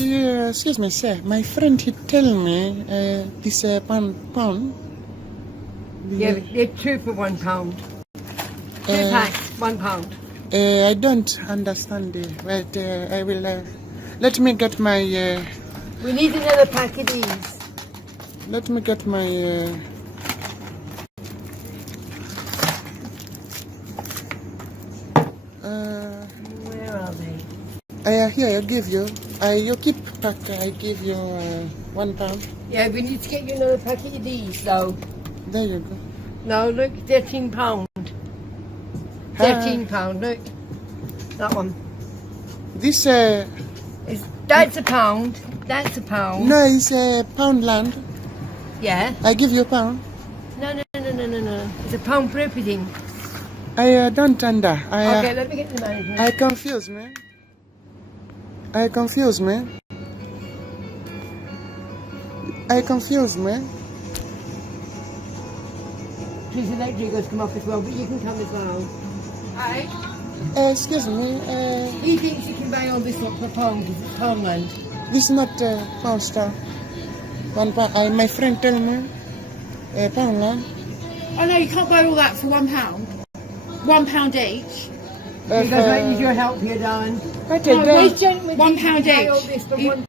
excuse me, sir. My friend, he tell me this pound. Yeah, they're 2 for £1. 2 packs, £1. I don't understand but I will. Let me get my. We need another pack of these. Let me get my. Where are they? Here, I give you. You keep pack. I give you £1. Yeah, we need to get you another packet of these, though. There you go. No, look, £13. £13, look. That one. This That's £1. That's £1. no, it's Poundland. Yeah. I give you £1. No. It's £1 for everything. I don't under. Okay, let me get the management. I confuse me. I confuse me. His electric has come off as well, but you can come as well. Hi. Excuse me. He thinks you can buy all this up for £1 because it's Poundland. This is not Pound Star. £1. My friend tell me Poundland. Oh no, you can't buy all that for £1. £1 each. Because I need your help here, darling. What No, a these day. gentlemen £1 think you can buy all each. this for £1.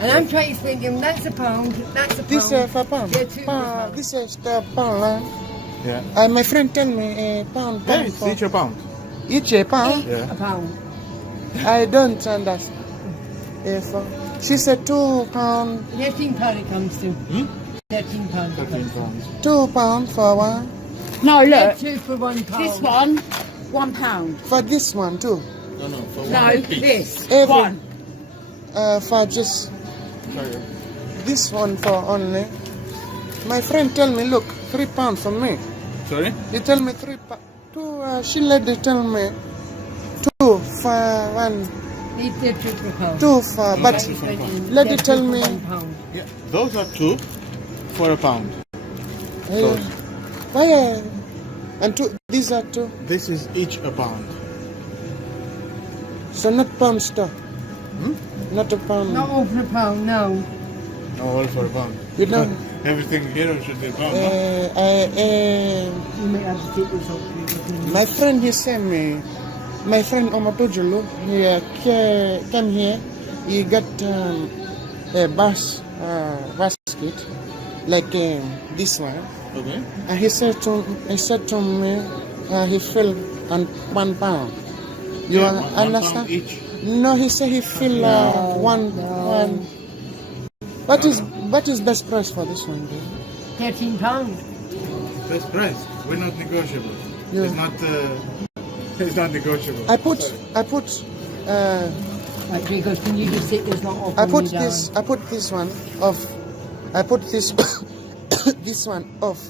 And I'm trying to explain to him, that's £1, that's £1. This for pound. Yeah, 2 for Pound. £1. This is the Poundland. Yeah. My friend tell me pound. Yeah, it's each a pound. Each a pound. Yeah. £1. I don't understand. She said £2. £13 it comes to. £13. £13. £2 for one. No, Yeah, look. 2 for £1. This one, £1. For this one too. No, for No, one piece. this. Every, One. for just Sorry. this one for only. My friend tell me, look, £3 for me. Sorry? He tell me £3. She lady tell me 2 for one. They're 2 for £1. 2 for, but lady They're tell 2 for me. £1. Yeah. Those are 2 for £1. Why? And these are 2. This is each £1. So not Pound Store. Not a pound. Not all for £1, no. No, all for £1. You know. Everything here should be £1. No? You may have to take this off. My friend, he sent me. My friend Omatujulu, he came here. He got a basket like this one. Okay. And he said to me, he filled on £1. You Yeah, understand? £1 each. No, he said he filled one. What is best price for this one? £13. Best price. We're not negotiable. Yeah. It's not negotiable. I put Right, Drigos, can you just take this not off? I put this one off. I put this this one off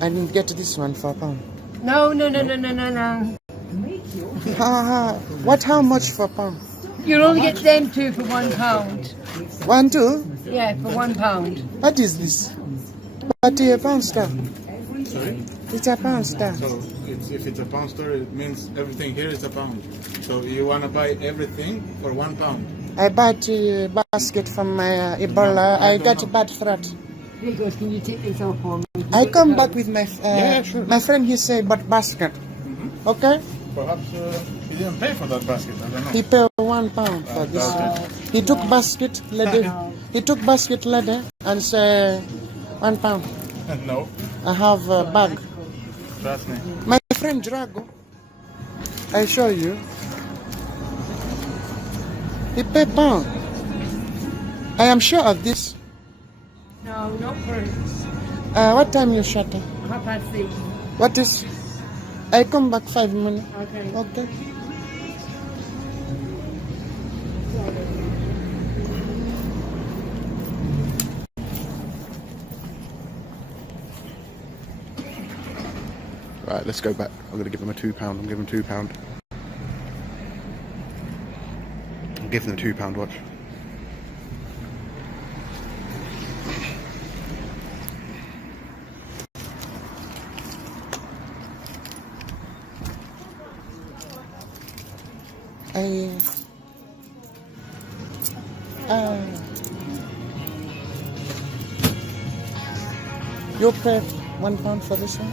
and get this one for £1. No. How much for £1? You'll only get them 2 for £1. 1, 2? Yeah, for £1. What is this? But a Pound Star. Sorry? It's a Pound Star. So if it's a pound store, it means everything here is £1. So you want to buy everything for £1. I bought a basket from my Ebola. I got a bad threat. Drigos, can you take this off for me? I come back with my sure. my friend. He say, but basket. Okay. Perhaps he didn't pay for that basket. I don't know. He paid £1 for this. He took basket lady. He took basket lady and say £1. No, I have a bag. trust me. My friend Drago, I show you. He paid £1. I am sure of this. No, not for What time you shut up? 6:30. What is? I come back 5 minutes. Okay. Okay. Right, let's go back. I'm going to give them a £2. I'm giving them £2. I'm giving them £2 watch. You pay £1 for this one?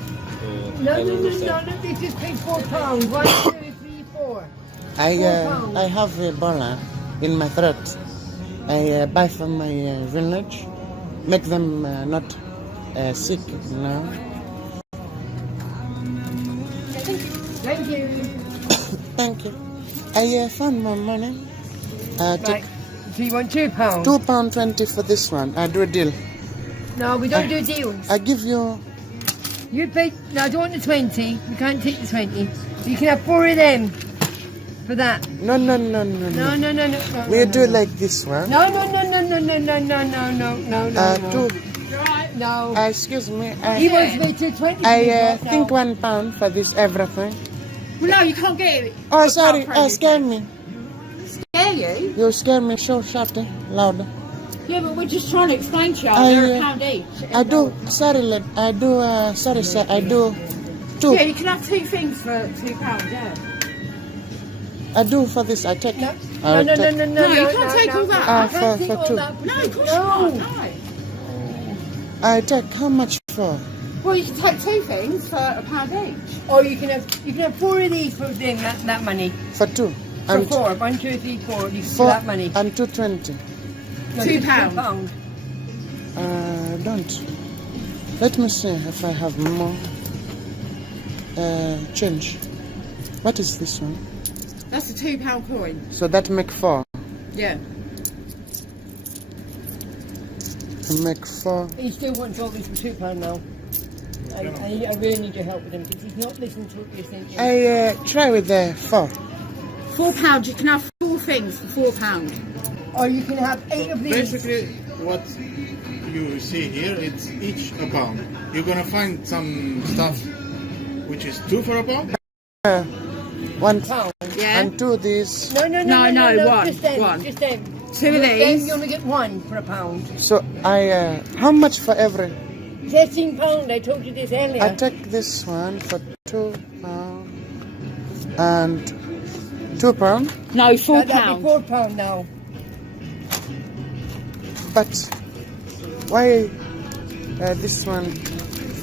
No, they just paid £4. 1, 2, 3, 4. I £4. have Ebola in my throat. I buy from my village, make them not sick now. Thank you. Thank you. I found my money. Right. So you want £2? £2.20 for this one. I do a deal. No, we don't do deals. I give you. You pay. No, I don't want the 20. You can't take the 20. You can have 4 of them for that. No. No. We do like this one. No. Two. No. Excuse me. He wants me to 20. I think £1 for this everything. Well, no, you can't get it. Oh, sorry. Scare me. Scare you? You scare me so sharply, louder. Yeah, but we're just trying to explain to you. They're a pound each. I do. Sorry, lad. I do. Sorry, sir. I do. 2. Yeah, you can have 2 things for £2. Yeah. I do for this. I take. No, I'll no, take. No, you can't take all that. For 2. No, of course you can't. No. I take how much for? Well, you can take 2 things for £1 each. Or you can have 4 of these for them, that money. For 2. For And 4. 1, 2, 3, 4. You can 4 that money. and 2.20. No, £2. £2. Don't. Let me see if I have more change. What is this one? That's a £2 coin. So that make 4. Yeah. Make 4. He still wants all this for £2 now. I really need your help with him because he's not listening to what you're saying. I try with the 4. £4. You can have 4 things for £4. Or you can have 8 of these. Basically, what you see here, it's each a pound. You're gonna find some stuff which is 2 for a pound. 1 £1. Yeah. and 2 these. No, one. Just them. One. Just them. 2 of Then these. you only get 1 for £1. So I how much for every? £13. I told you this earlier. I take this one for £2 and £2. No, £4. That'd be £4 now. But why this one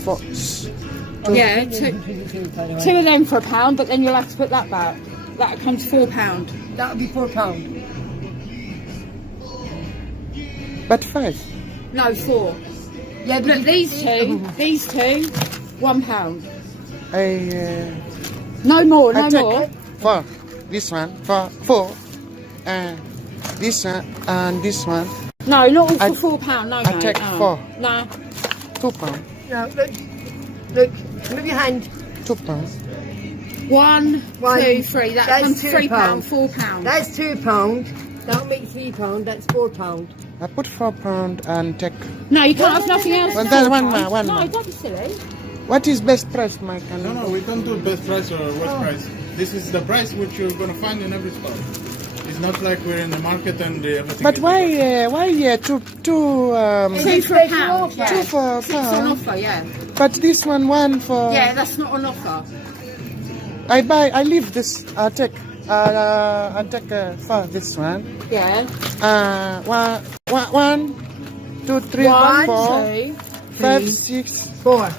for? Yeah, 2 of them for £1, but then you'll have to put that back. That comes £4. That would be £4. But 5. No, 4. Yeah, Look, these two, £1. No more, I no take more. 4. This one for 4. This one and this one. No, not all for £4. No, I mate. take no. 4. No. £2. No, look, move your hand. £2. 1, One. 2, 3. That That's comes £2. £3, £4. That's £2. That'll make £3. That's £4. I put £4 and take. No, you can't have nothing else. Well, for that's £4. one more. No, don't be silly. What is best price, Mike? No, we don't do best price or worst price. This is the price which you're gonna find in every store. It's not like we're in the market and everything. But is why two 2 for £1. Yeah. 2 for 6 on £1? offer, yeah. But this one for. Yeah, that's not on offer. I leave this. I take for this one. Yeah. 1, 2, 3, 1, 4, 2, 5, 6. 4.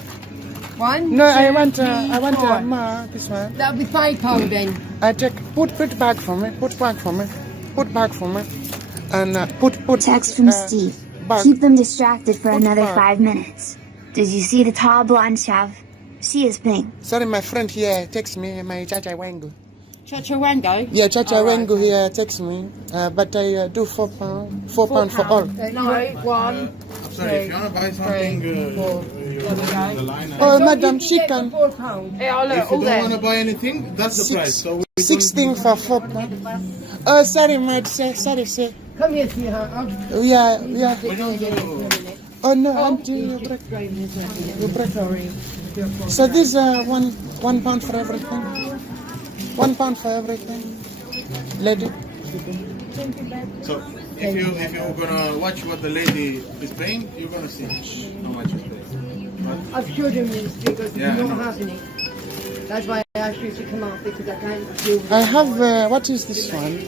1. No, 2, I want 3, 4. this one. That'll be £5 then. I take put back for me. Put back for me. And put. Text from Steve. Back. Keep them distracted for Put another back. 5 minutes. Did you see the tall blonde chav? See his ping. Sorry, my friend here texts me. My Chacha Wango. Chacha Wango? Yeah, Chacha All right, Wango okay. here texts me. But I do £4. £4 for all. No, 1. Sorry, if you wanna buy something, you're on the line. Oh, So madam, you she get can. for £4. Yeah, look, If you all don't wanna there. buy anything, that's the price. So we don't 16 for £4. Oh, sorry, mate. Sorry. Come here, sweetheart. Yeah. We don't do. Oh no, auntie, you break. So these are £1 for everything. £1 for everything. Lady. So if you're gonna watch what the lady is paying, you're gonna see how much she's paying. I've showed him this because Yeah, it's I not know. happening. That's why I asked you to come out because I can't deal with I it. have what is this one?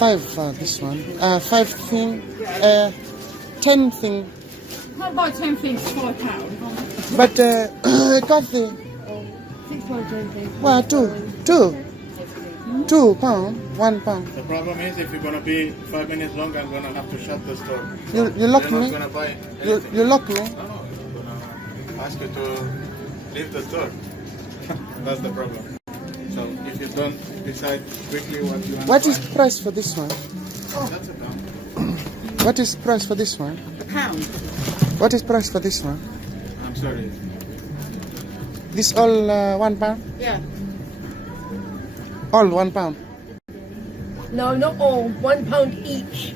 5 for this one. 5 thing. 10 thing. Can't buy 10 things for £1. But coffee. 6 pound 20. Well, £2 pound, £1. The problem is if you're gonna be 5 minutes long, I'm gonna have to shut the store. You lock You're me. not gonna buy You anything. lock me. No, I'm gonna ask you to leave the store. That's the problem. So if you don't decide quickly what you want What to is price for this one? buy, that's a pound. What is price for this one? £1. What is price for this one? I'm sorry. This all £1? Yeah. All £1. No, not all. £1 each.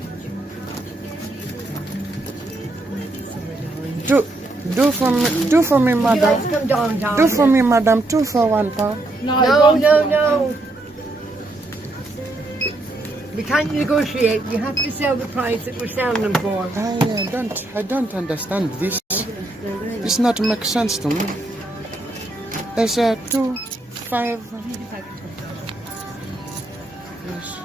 Do for me, Would you like madam. to come down, Do darling? for me, madam. 2 for £1. No. We can't negotiate. You have to sell the price that we're selling them for. I don't understand this. This not make sense to me. There's 2, 5. Yes.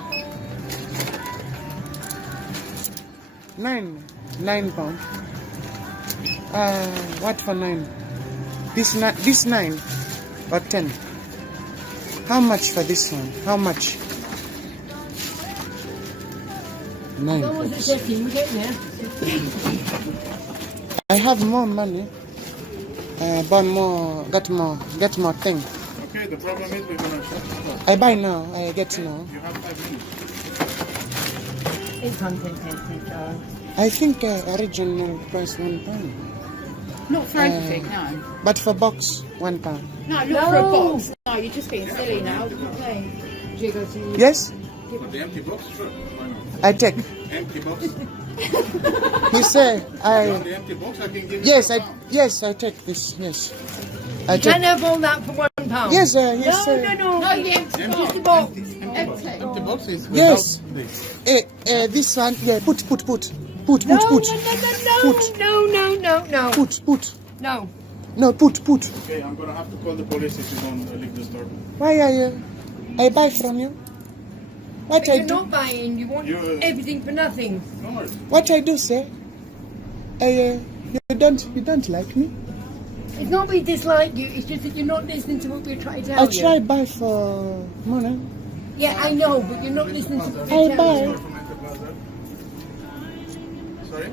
9 pound. What for 9? This 9 or 10? How much for this one? How much? 9 How much pounds. is it? We're getting there. I have more money. Buy more, get more thing. Okay, the problem is we're gonna shut the store. I buy now. I get now. You have 5 minutes. 8 pound 10 pence, darling. I think original price £1. Not for everything, no. But for box £1. No, not for a box. No, you're just being silly now. Okay. Jiggle to you. Yes, For the empty box, sure. Why not? I take. Empty box. He say On the empty box, I can give you yes, a I pound. yes, I take this. Yes, I You can't take. have all that for £1. Yes, he No, say. no. No, the empty Just box. the box. Empty. Empty box is Yes. without this. This one. Yeah, put. No, Put. no. No. No, put. Okay, I'm gonna have to call the police if you don't leave the store. Why are you? I buy from you. What But I you're do? not buying. You want You- everything for nothing. No worries. What I do, sir? You don't like me. It's not we dislike you. It's just that you're not listening to what we're trying to I tell you. try buy for money. Yeah, I know, but you're not listening to what I we're telling you. buy. From Enter Plaza. Sorry?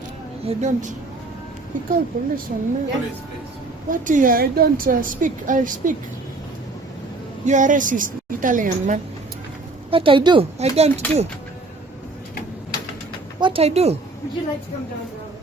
I don't. You call police on me. Police, please. What here? I don't speak. I speak. You are racist, Italian man. What I do? I don't do. What I do? Would you like to come down, darling?